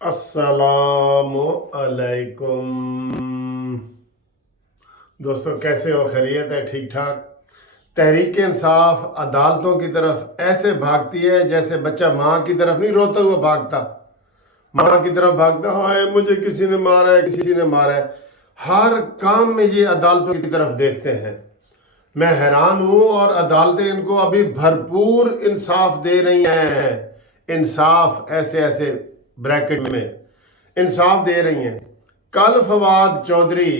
अस्सलाम अलैकुम दोस्तों, कैसे हो? खैरियत है? ठीक ठाक। तहरीक इंसाफ अदालतों की तरफ ऐसे भागती है जैसे बच्चा माँ की तरफ नहीं रोता हुआ भागता, माँ की तरफ भागता, हाय मुझे किसी ने मारा है, किसी ने मारा है। हर काम में ये अदालतों की तरफ देखते हैं। मैं हैरान हूं। और अदालतें इनको अभी भरपूर इंसाफ दे रही हैं। इंसाफ ऐसे ऐसे ब्रैकेट में इंसाफ दे रही हैं। कल फवाद चौधरी,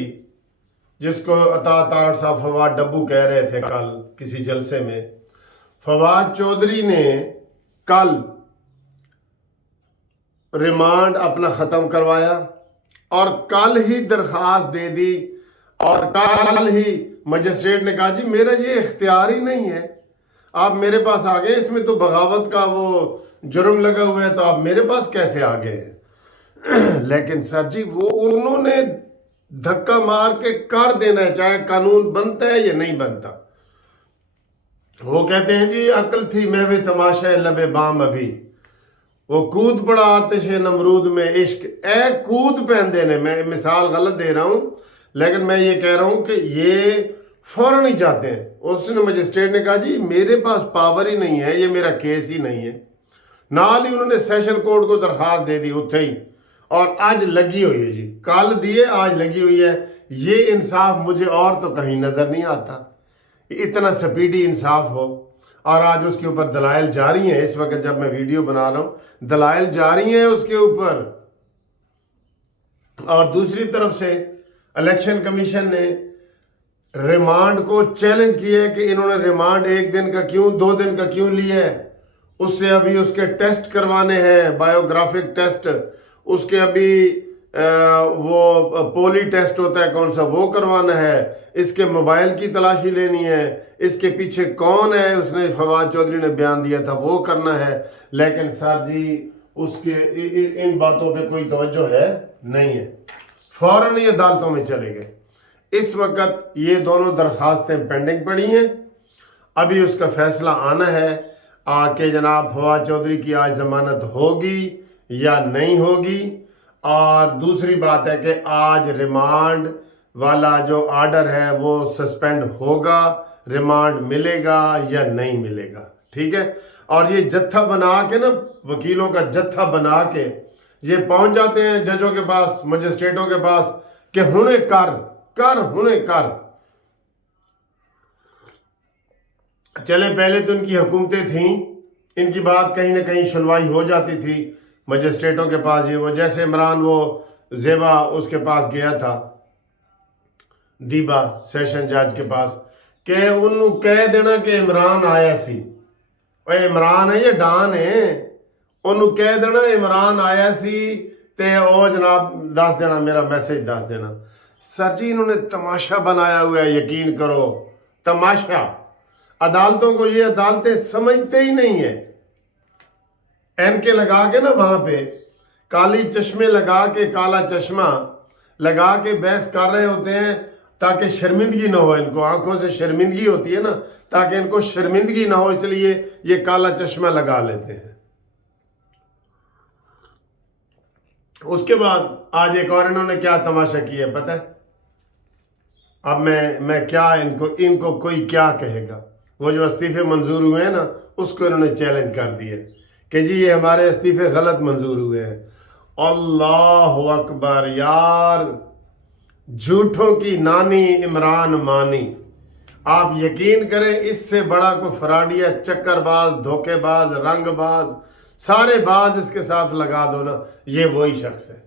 जिसको अता तारड़ साहब फवाद डब्बू कह रहे थे कल किसी जलसे में, फवाद चौधरी ने कल रिमांड अपना ख़त्म करवाया और कल ही दरख्वास्त दे दी। और कल ही मजिस्ट्रेट ने कहा जी मेरा ये इख्तियार ही नहीं है, आप मेरे पास आ गए, इसमें तो बगावत का वो जुर्म लगा हुआ है, तो आप मेरे पास कैसे आ गए हैं? लेकिन सर जी वो उन्होंने धक्का मार के कर देना है, चाहे कानून बनता है या नहीं बनता। वो कहते हैं जी अक्ल थी मैं भी तमाशा लबे बाम अभी, वो कूद पड़ा आतिश नमरूद में इश्क ए कूद पहनदे ने। मैं मिसाल गलत दे रहा हूं, लेकिन मैं ये कह रहा हूं कि ये फौरन ही जाते हैं। उसने मजिस्ट्रेट ने कहा जी मेरे पास पावर ही नहीं है, ये मेरा केस ही नहीं है। नाल ही उन्होंने सेशन कोर्ट को दरखास्त दे दी उठे ही, और आज लगी हुई है जी, कल दिए आज लगी हुई है। ये इंसाफ मुझे और तो कहीं नजर नहीं आता, इतना स्पीडी इंसाफ हो। और आज उसके ऊपर दलाइल जारी हैं, इस वक्त जब मैं वीडियो बना रहा हूं दलाइल जारी हैं उसके ऊपर। और दूसरी तरफ से इलेक्शन कमीशन ने रिमांड को चैलेंज किया है कि इन्होंने रिमांड 1 दिन का क्यों 2 दिन का क्यों लिया है। उससे अभी उसके टेस्ट करवाने हैं, बायोग्राफिक टेस्ट, उसके अभी वो पोली टेस्ट होता है कौन सा, वो करवाना है, इसके मोबाइल की तलाशी लेनी है, इसके पीछे कौन है, उसने फवाद चौधरी ने बयान दिया था, वो करना है। लेकिन सर जी उसके इन बातों पे कोई तवज्जो है नहीं है, फौरन ही अदालतों में चले गए। इस वक्त ये दोनों दरखास्तें पेंडिंग पड़ी हैं, अभी उसका फैसला आना है कि जनाब फवाद चौधरी की आज जमानत होगी या नहीं होगी। और दूसरी बात है कि आज रिमांड वाला जो आर्डर है वो सस्पेंड होगा, रिमांड मिलेगा या नहीं मिलेगा, ठीक है। और ये जत्था बना के ना, वकीलों का जत्था बना के ये पहुंच जाते हैं जजों के पास, मजिस्ट्रेटों के पास कि हुने कर हुने कर। चले पहले तो इनकी हुकूमतें थीं, इनकी बात कहीं ना कहीं सुनवाई हो जाती थी मजिस्ट्रेटों के पास। ये वो जैसे इमरान वो जेबा उसके पास गया था, दीबा सेशन जज के पास, कि उन्होंने कह देना कि इमरान आया सी, ओए इमरान है ये डान है, उन्होंने कह देना इमरान आया सी ते ओ जनाब दस देना, मेरा मैसेज दस देना। सर जी इन्होंने तमाशा बनाया हुआ है, यकीन करो तमाशा। अदालतों को ये अदालतें समझते ही नहीं है। एनके लगा के ना वहां पे काली चश्मे लगा के, काला चश्मा लगा के बहस कर रहे होते हैं ताकि शर्मिंदगी ना हो इनको, आंखों से शर्मिंदगी होती है ना, ताकि इनको शर्मिंदगी ना हो, इसलिए ये काला चश्मा लगा लेते हैं। उसके बाद आज एक और इन्होंने क्या तमाशा किया पता है? अब मैं क्या इनको कोई क्या कहेगा। वो जो इस्तीफे मंजूर हुए हैं ना, उसको इन्होंने चैलेंज कर दिया कि जी ये हमारे इस्तीफे गलत मंजूर हुए हैं। अल्लाह अकबर यार, झूठों की नानी इमरान मानी। आप यकीन करें इससे बड़ा कोई फराडिया, चक्करबाज, धोखेबाज, रंगबाज, सारे बाज इसके साथ लगा दो ना, ये वही शख्स है।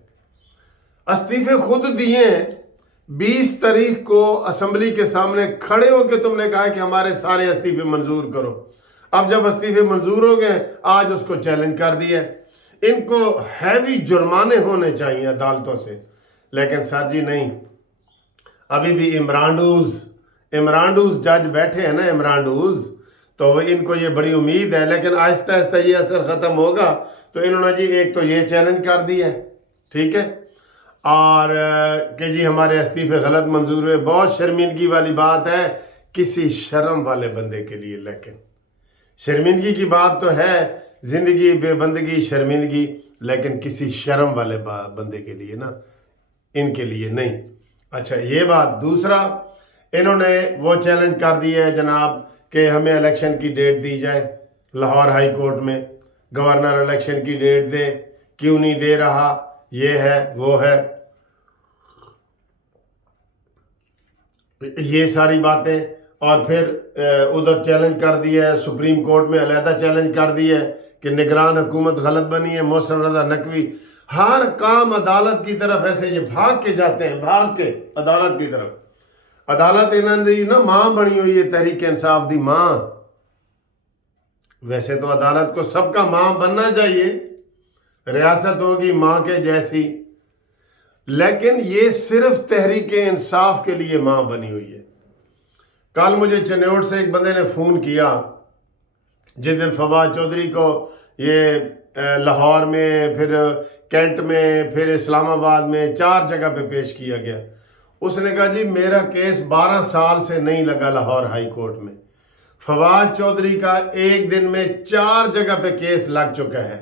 इस्तीफे खुद दिए, 20 तारीख को असेंबली के सामने खड़े होकर तुमने कहा कि हमारे सारे इस्तीफे मंजूर करो। अब जब इस्तीफे मंजूर हो गए, आज उसको चैलेंज कर दिया। इनको हैवी जुर्माने होने चाहिए अदालतों से, लेकिन सर जी नहीं। अभी भी इमरानडूज जज बैठे हैं ना, इमरानडूज, तो इनको ये बड़ी उम्मीद है, लेकिन आहिस्ता आहिस्ता ये असर खत्म होगा। तो इन्होंने जी एक तो ये चैलेंज कर दिया है, ठीक है, और कि जी हमारे इस्तीफे गलत मंजूर हुए। बहुत शर्मिंदगी वाली बात है किसी शर्म वाले बंदे के लिए, लेकिन शर्मिंदगी की बात तो है, जिंदगी बेबंदगी शर्मिंदगी, لیکن کسی شرم والے بندے کے لیے نا، ان کے لیے نہیں۔ اچھا یہ بات۔ دوسرا، انہوں نے وہ چیلنج کر دیا ہے جناب کہ ہمیں الیکشن کی ڈیٹ دی جائے لاہور ہائی کورٹ میں، گورنر الیکشن کی ڈیٹ دے، کیوں نہیں دے رہا، یہ ہے وہ ہے، یہ ساری باتیں۔ اور پھر ادھر چیلنج کر دیا ہے، سپریم کورٹ میں علیحدہ چیلنج کر دیا ہے کہ نگران حکومت غلط بنی ہے، محسن رضا نقوی۔ ہر کام عدالت کی طرف ایسے یہ بھاگ کے جاتے ہیں، بھاگ کے عدالت کی طرف۔ عدالت انہوں نے نا ماں بنی ہوئی ہے، تحریک انصاف دی ماں۔ ویسے تو عدالت کو سب کا ماں بننا چاہیے، ریاست ہوگی ماں کے جیسی، لیکن یہ صرف تحریک انصاف کے لیے ماں بنی ہوئی ہے۔ کل مجھے چنیوٹ سے ایک بندے نے فون کیا، جس دن فواد چودھری کو یہ لاہور میں، پھر کینٹ میں، پھر اسلام آباد میں 4 جگہ پہ پیش کیا گیا۔ اس نے کہا جی میرا کیس 12 سال سے نہیں لگا لاہور ہائی کورٹ میں، فواد چودھری کا ایک دن میں 4 جگہ پہ کیس لگ چکا ہے،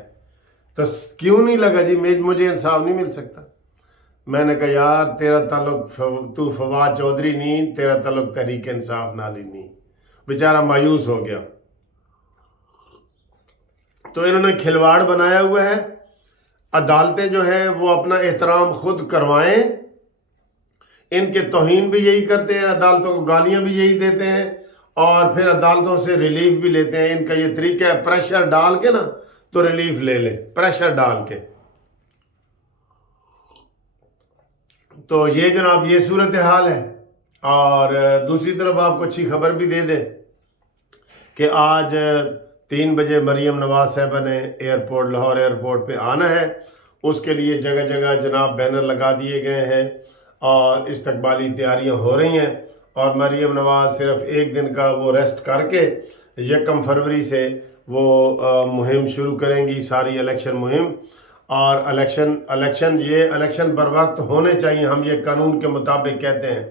تو کیوں نہیں لگا جی؟ مجھے انصاف نہیں مل سکتا؟ میں نے کہا یار تیرا تعلق تو فواد چودھری نہیں، تیرا تعلق تحریک انصاف نال ہی نہیں۔ بیچارہ مایوس ہو گیا۔ تو انہوں نے کھلواڑ بنایا ہوا ہے۔ عدالتیں جو ہیں وہ اپنا احترام خود کروائیں۔ ان کے توہین بھی یہی کرتے ہیں، عدالتوں کو گالیاں بھی یہی دیتے ہیں، اور پھر عدالتوں سے ریلیف بھی لیتے ہیں۔ ان کا یہ طریقہ ہے، پریشر ڈال کے نا تو ریلیف لے لیں، پریشر ڈال کے۔ تو یہ جناب یہ صورتحال ہے۔ اور دوسری طرف آپ کو اچھی خبر بھی دے دیں کہ آج 3 بجے مریم نواز صاحبہ نے ایئرپورٹ، لاہور ایئرپورٹ پہ آنا ہے۔ اس کے لیے جگہ جگہ جناب بینر لگا دیے گئے ہیں اور استقبالی تیاریاں ہو رہی ہیں، اور مریم نواز صرف 1 دن کا وہ ریسٹ کر کے 1 فروری سے وہ مہم شروع کریں گی، ساری الیکشن مہم۔ اور الیکشن بر وقت ہونے چاہیے، ہم یہ قانون کے مطابق کہتے ہیں،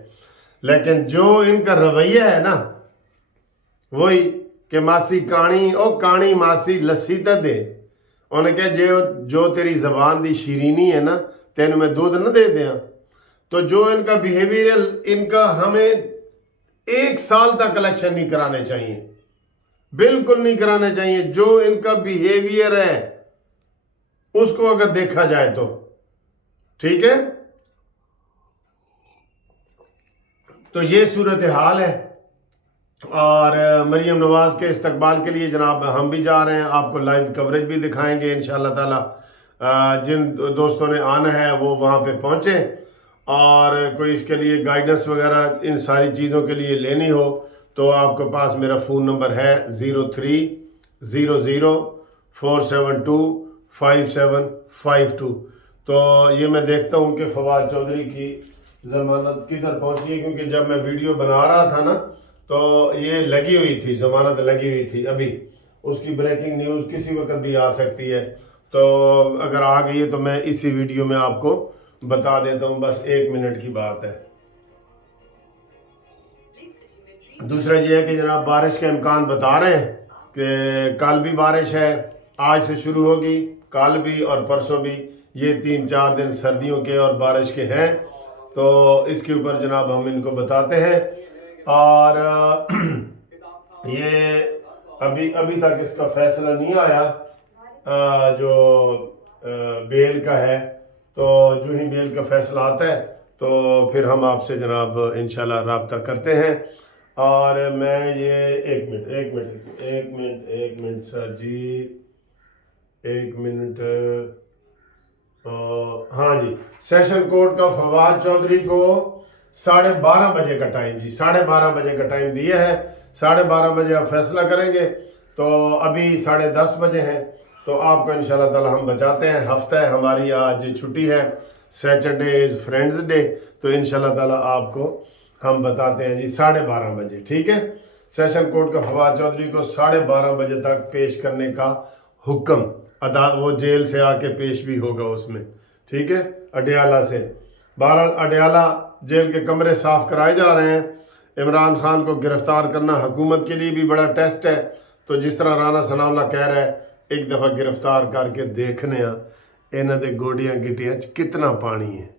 لیکن جو ان کا رویہ ہے نا وہی کہ ماسی کانی او کانی ماسی لسی تا دے، انہیں کہ جو تیری زبان دی شیرینی ہے نا تینوں میں دودھ نہ دے دیا۔ تو جو ان کا بیہیویئر، ان کا ہمیں 1 سال تک الیکشن نہیں کرانے چاہیے، بالکل نہیں کرانے چاہیے۔ جو ان کا بیہیویئر ہے اس کو اگر دیکھا جائے تو ٹھیک ہے۔ تو یہ صورتحال ہے، اور مریم نواز کے استقبال کے لیے جناب ہم بھی جا رہے ہیں، آپ کو لائیو کوریج بھی دکھائیں گے انشاءاللہ تعالی۔ جن دوستوں نے آنا ہے وہ وہاں پہ پہنچیں، اور کوئی اس کے لیے گائیڈنس وغیرہ ان ساری چیزوں کے لیے لینی ہو تو آپ کے پاس میرا فون نمبر ہے 0300472572۔ تو یہ میں دیکھتا ہوں کہ فواد چودھری کی ضمانت کدھر پہنچی ہے، کیونکہ جب میں ویڈیو بنا رہا تھا نا تو یہ لگی ہوئی تھی، ضمانت لگی ہوئی تھی۔ ابھی اس کی بریکنگ نیوز کسی وقت بھی آ سکتی ہے، تو اگر آ گئی ہے تو میں اسی ویڈیو میں آپ کو بتا دیتا ہوں، بس 1 منٹ کی بات ہے۔ دوسرا یہ ہے کہ جناب بارش کا امکان بتا رہے ہیں کہ کل بھی بارش ہے، آج سے شروع ہوگی، کل بھی اور پرسوں بھی، یہ 3-4 دن سردیوں کے اور بارش کے ہیں۔ تو اس کے اوپر جناب ہم ان کو بتاتے ہیں، اور یہ ابھی تک اس کا فیصلہ نہیں آیا جو بیل کا ہے، تو جو ہی بیل کا فیصلہ آتا ہے تو پھر ہم آپ سے جناب انشاءاللہ رابطہ کرتے ہیں۔ اور میں یہ ایک منٹ سر جی، 1 منٹ۔ ہاں جی، سیشن کورٹ کا فواد چودھری کو 12:30 بجے کا ٹائم، جی 12:30 بجے کا ٹائم دیا ہے، 12:30 بجے آپ فیصلہ کریں گے۔ تو ابھی 10:30 بجے ہیں، تو آپ کو انشاءاللہ تعالی ہم بچاتے ہیں۔ ہفتہ ہے ہماری، آج چھٹی ہے، سیچرڈے از فرینڈز ڈے، تو انشاءاللہ تعالی آپ کو ہم بتاتے ہیں جی 12:30 بجے، ٹھیک ہے۔ سیشن کورٹ کا فواد چودھری کو 12:30 بجے تک پیش کرنے کا حکم، وہ جیل سے آ کے پیش بھی ہوگا اس میں، ٹھیک ہے، اڈیالہ سے۔ بہرحال اڈیالہ جیل کے کمرے صاف کرائے جا رہے ہیں۔ عمران خان کو گرفتار کرنا حکومت کے لیے بھی بڑا ٹیسٹ ہے، تو جس طرح رانا ثناء اللہ کہہ رہا ہے ایک دفعہ گرفتار کر کے دیکھنے ہیں ਇਹਨਾਂ ਦੇ ਗੋਡੀਆਂ ਗਿੱਟਿਆਂ 'ਚ ਕਿੰਨਾ ਪਾਣੀ ਹੈ।